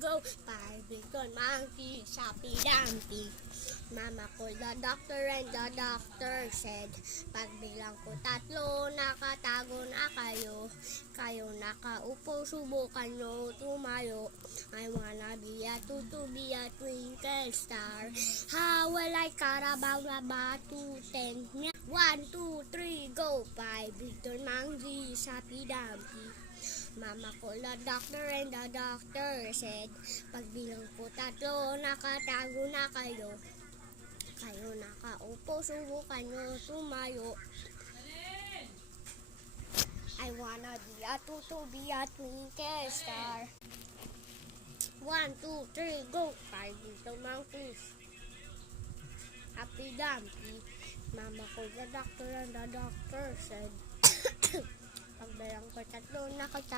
go. 5 little monkeys, happy Dumpty. Mama called the doctor and the doctor said, pagbilang ko 3, nakatago na kayo. Kayo nakaupo, subukan nyo tumayo. I wanna be a to be a twinkle star. How will I Carabao ba to 10? 1, 2, 3, go. 5 little monkeys, happy Dumpty. Mama called the doctor and the doctor said, pagbilang ko 3, nakatago na kayo. Kayo nakaupo, subukan nyo tumayo. I wanna be a to be a twinkle star. 1, 2, 3, go. 5 little monkeys, happy Dumpty. Mama called the doctor and the doctor said, pagbilang ko 3, nakatago